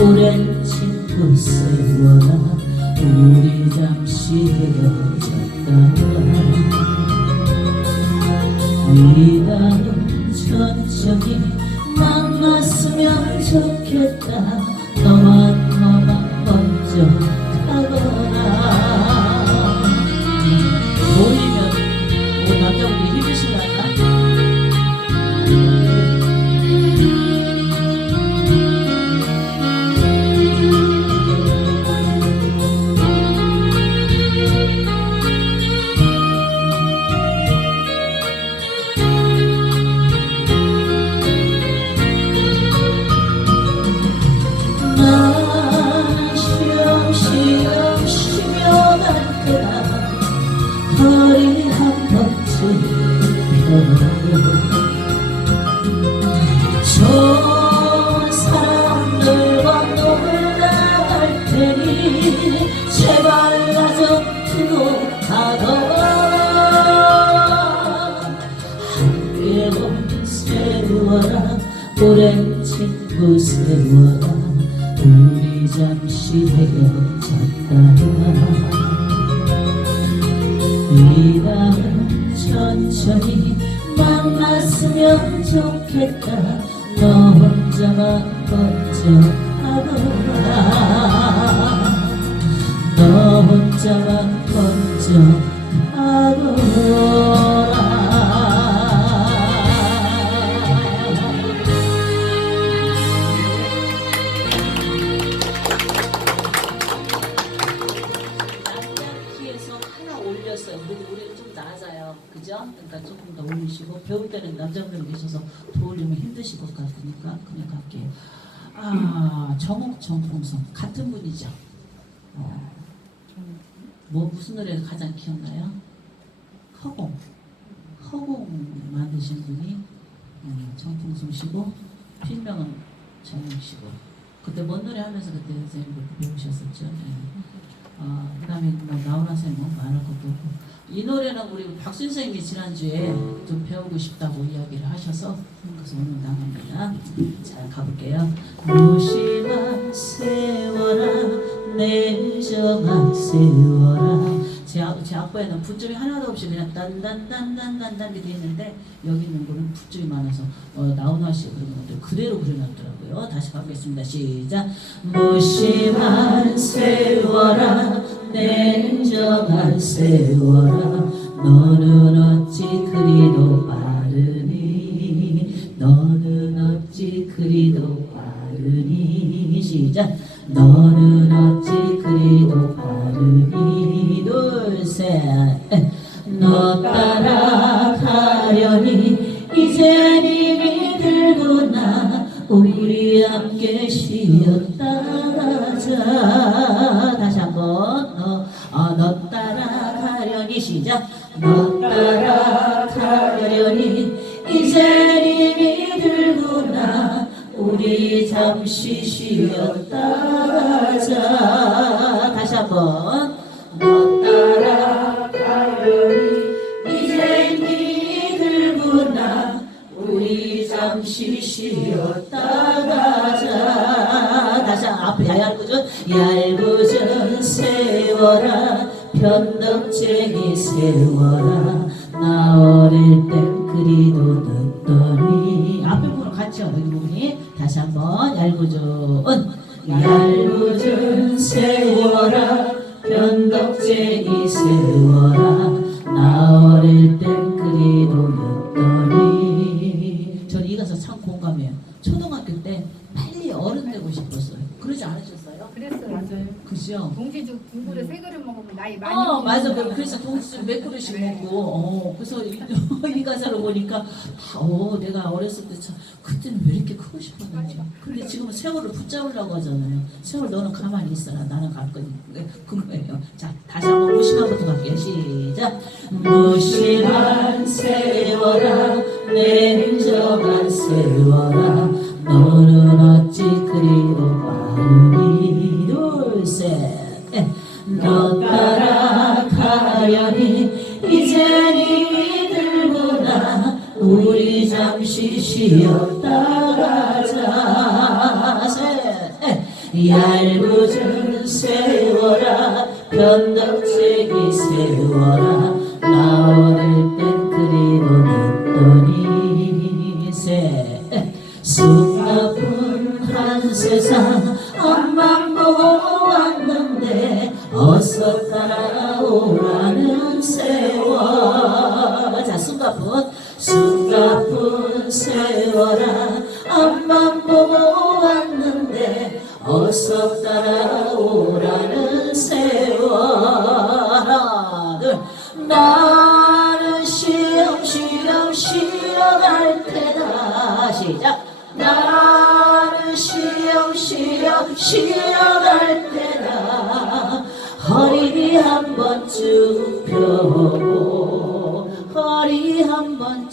오랜 친구 세월아 우리 잠시 헤어졌다가 같으니까 그냥 갈게요. 아 정옥 정풍성 같은 분이죠. 어, 뭐 무슨 노래 가장 기억나요? 허공 허공 만드신 분이 음, 정풍성 씨고 필명은 정옥 씨고 그때 뭔 노래 하면서 그때 선생님 배우셨었죠. 네. 어, 그다음에 뭐 나훈아 선생님 뭐 말할 것도 없고 이 노래는 우리 박수 선생님이 지난주에 좀 배우고 싶다고 이야기를 하셔서 그래서 오늘 나갑니다. 자 가볼게요. 무심한 세월아 내 정한 세월아 제, 앞- 제 앞부에는 분점이 하나도 없이 그냥 딴딴딴딴딴딴 이렇게 있는데 여기 있는 거는 분점이 많아서 어, 나훈아 씨 그런 것들 그대로 그려놨더라고요. 다시 가보겠습니다. 시작. 무심한 세월아 냉정한 세월아 너는 어찌 그리도 빠르니? 너는 어찌 그리도 빠르니? 시작. 너 시 어릴 땐 그리도 늦 그죠? 동시죽 두 그릇 세 그릇 먹으면 나이 많이 어 맞아. 먹는 그- 그래서 동수 몇 그릇씩 먹고. 어 그래서 이, 이 가사를 보니까 어 내가 어렸을 때참 그때는 왜 이렇게 크고 싶었는지 근데 지금은 세월을 붙잡으려고 하잖아요. 세월 너는 가만히 있어라. 나는 갈 거니. 네, 그거예요. 자 다시 한번 무심한부터 갈게요. 시작. 무심한 세월아 냉정한 세월아 너는 어찌 그리도 빠르니 둘셋너 따라 가려니 이젠 이미 들구나. 우리 잠시 쉬었다 가자. 셋. 얄궂은 세월아 변덕쟁이 세월아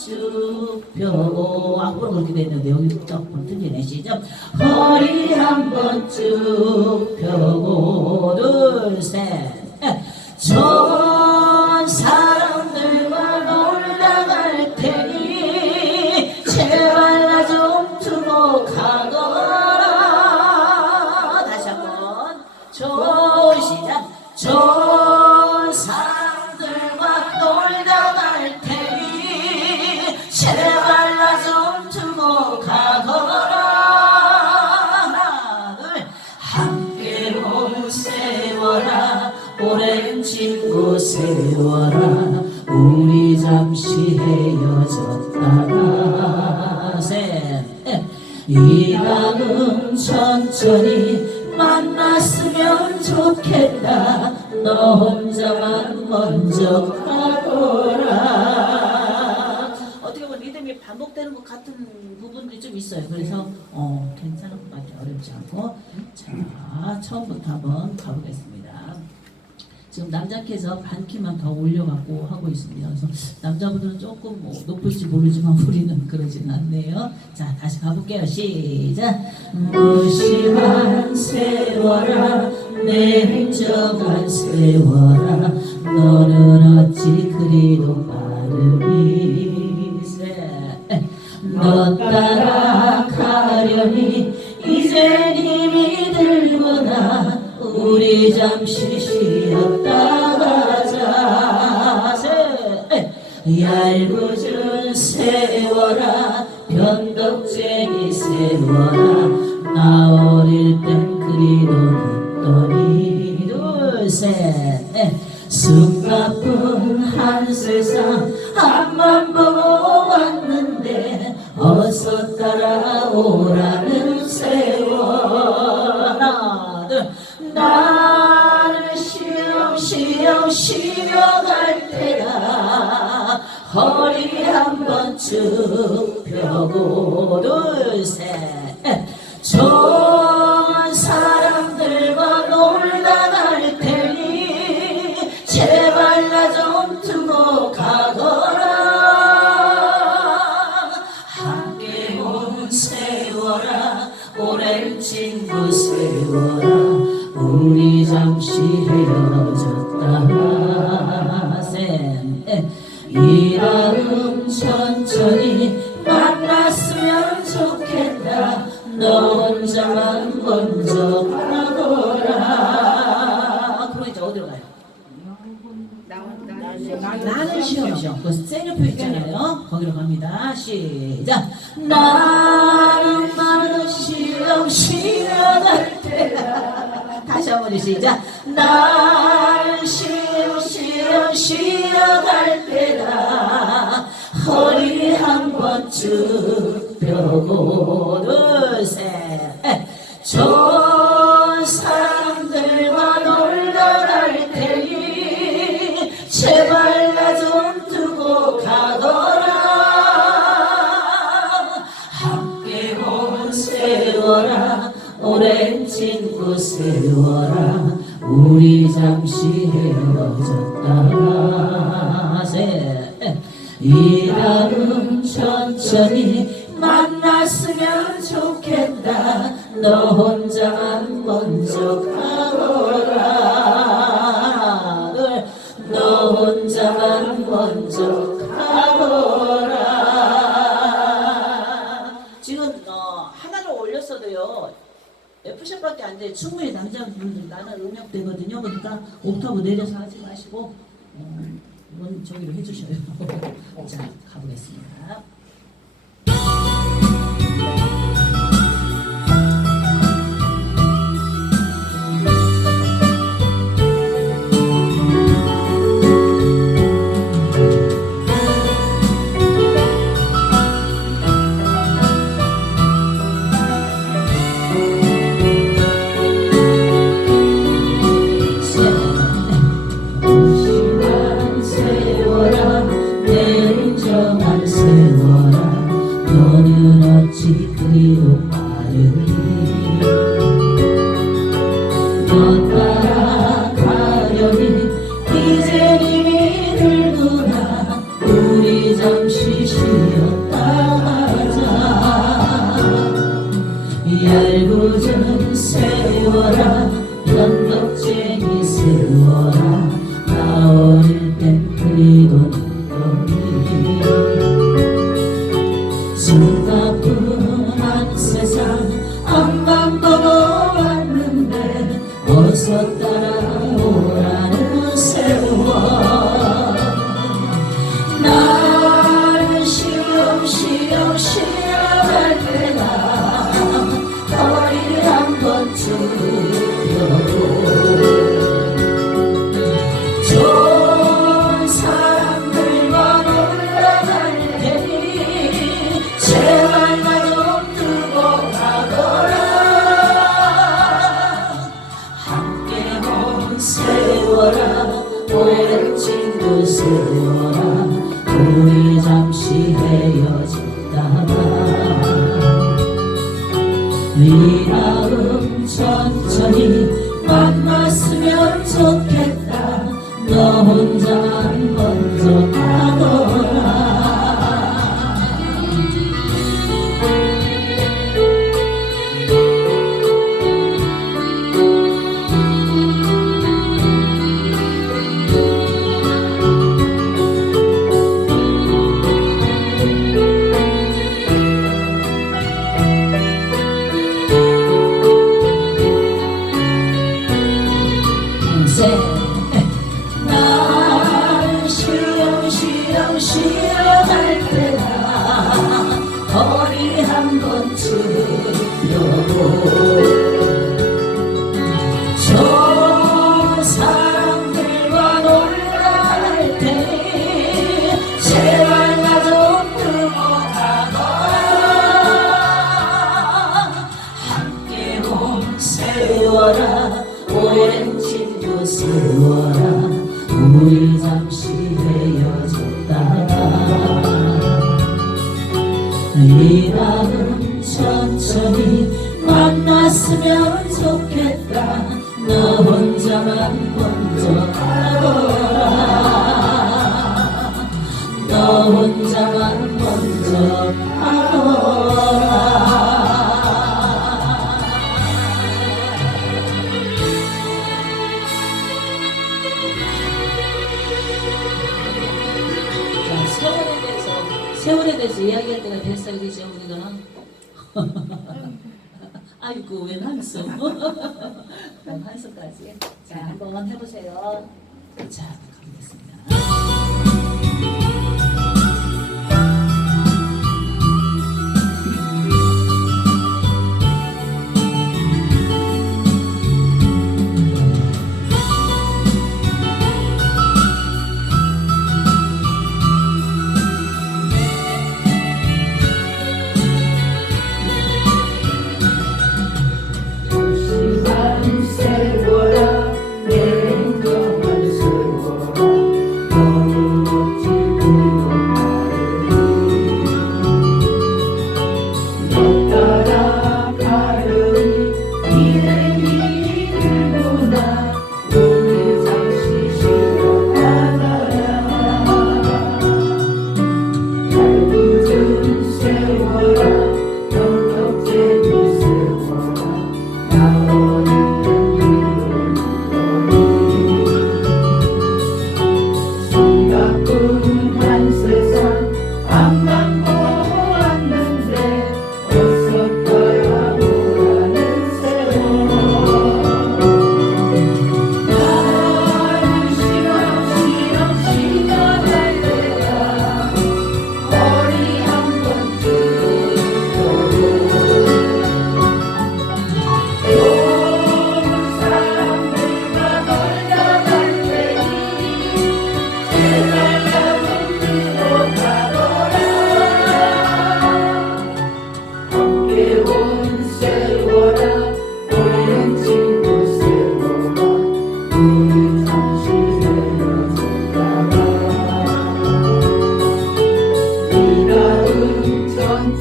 쭉 펴고 앞으로 그렇게 됐는데 여기 조금 틀리네. 시작. 허리 한번 쭉 펴고 둘셋 세월아 우리 잠시 헤어졌다가 셋이 다음 천천히 만났으면 좋겠다. 너 혼자만 먼저 가거라. 어떻게 보면 리듬이 반복되는 것 같은 부분들이 좀 있어요. 그래서 어 괜찮은 것 같아요. 어렵지 않고. 자 처음부터 한번 가보겠습니다 지금 남자 키에서 반 키만 더 올려갖고 하고 있습니다. 그래서 남자분들은 조금 뭐 높을지 모르지만 우리는 그러진 않네요. 자, 다시 가볼게요. 시작. 무심한 세월아, 냉정한 세월아, 너는 어찌 그리도 빠르니 세. 너 따라 가려니 이젠 힘이 들구나 잠시 쉬었다 가자. 셋. 얄궂은 세월아 변덕쟁이 세월아 10%밖에 안 돼. 충분히 남자분들 나는 음역되거든요. 그러니까 옥타브 내려서 하지 마시고 어, 이건 저기로 해주셔요. 자 가보겠습니다. ลงมาเดิ 이 마음 천천히 만났으면 좋겠다. 너 혼자만 먼저 알아라. 세월에 대해서 이야기를 있고 웬 한수 그럼 한수까지. 자 한번 해보세요. 자 가보겠습니다.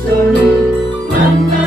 จนมัน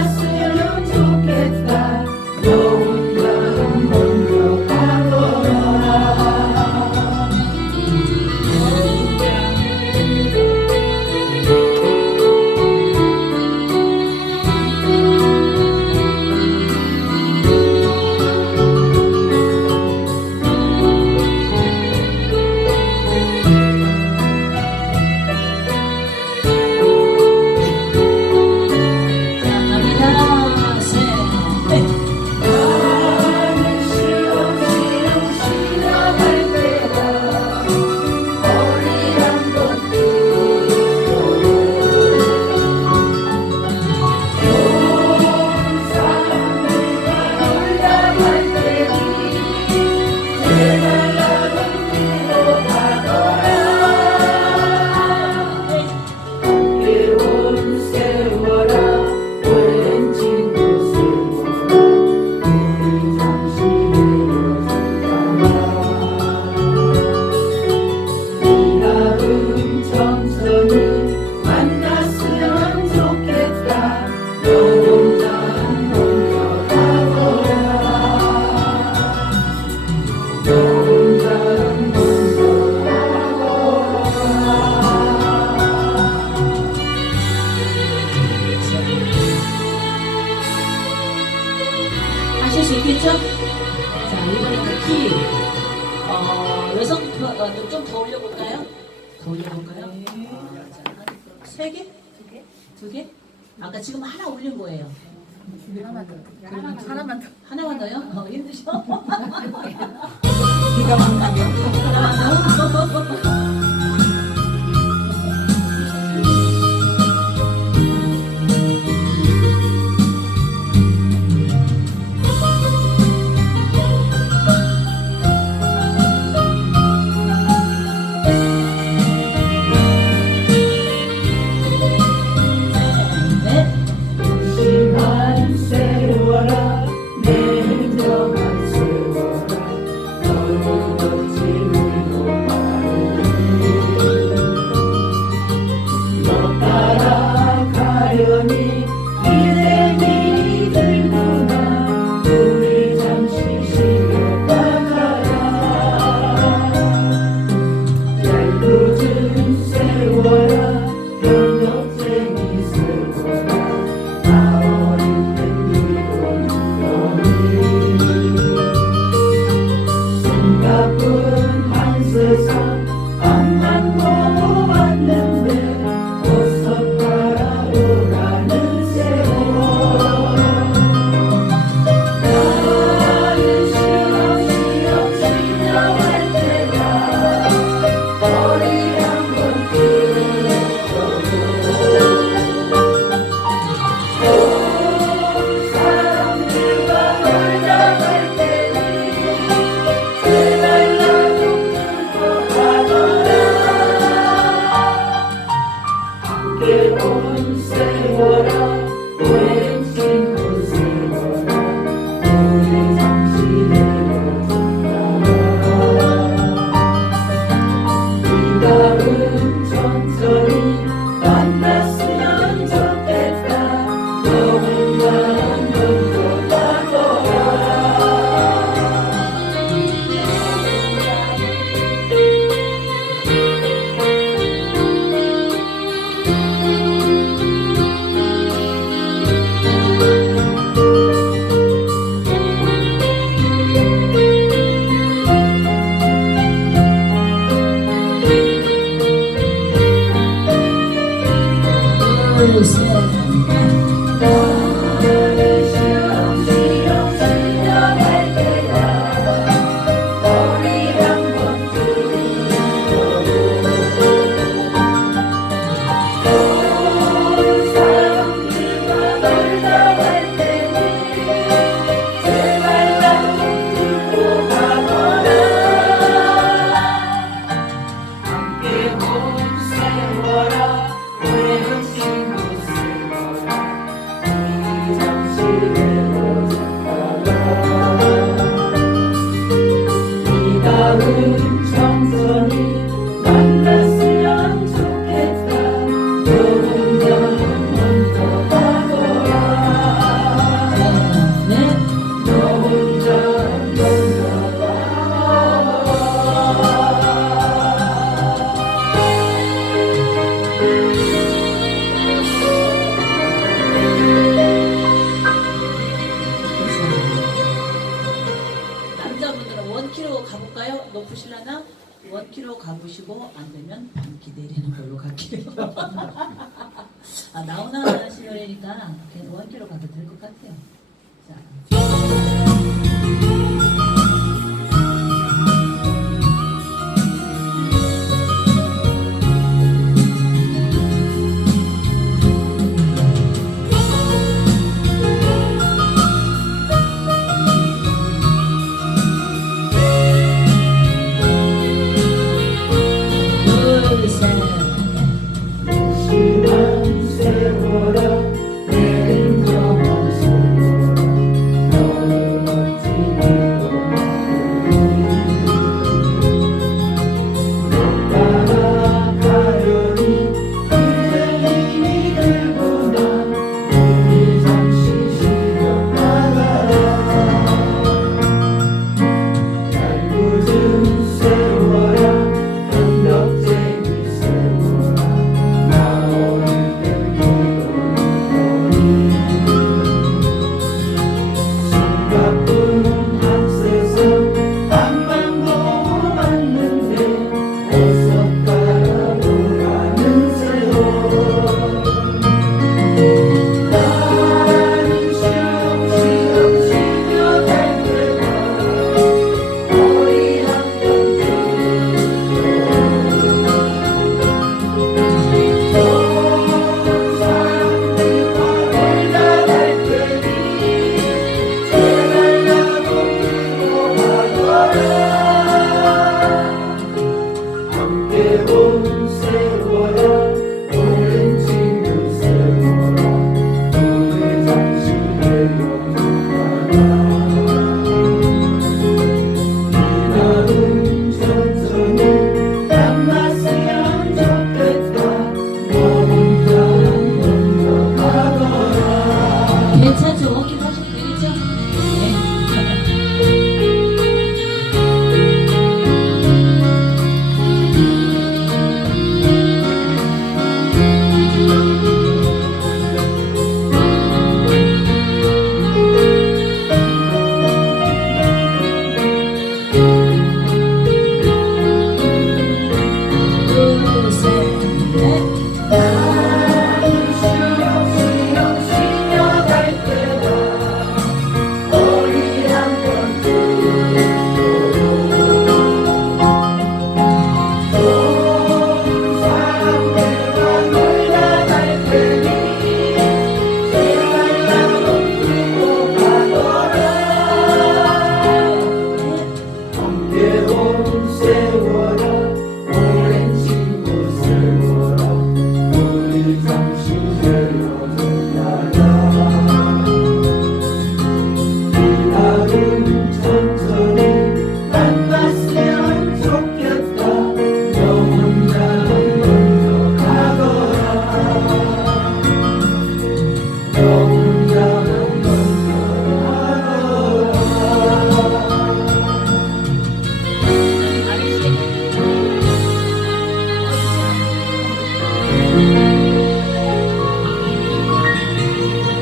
완전 좀더 올려볼까요? 더 올려볼까요? 네. 세 개? 두 개? 두 개? 아까 지금 하나 올린 거예요. 하나만 더. 하나만 더. 하나만 더요? 어, 힘드셔? 비가 막나게.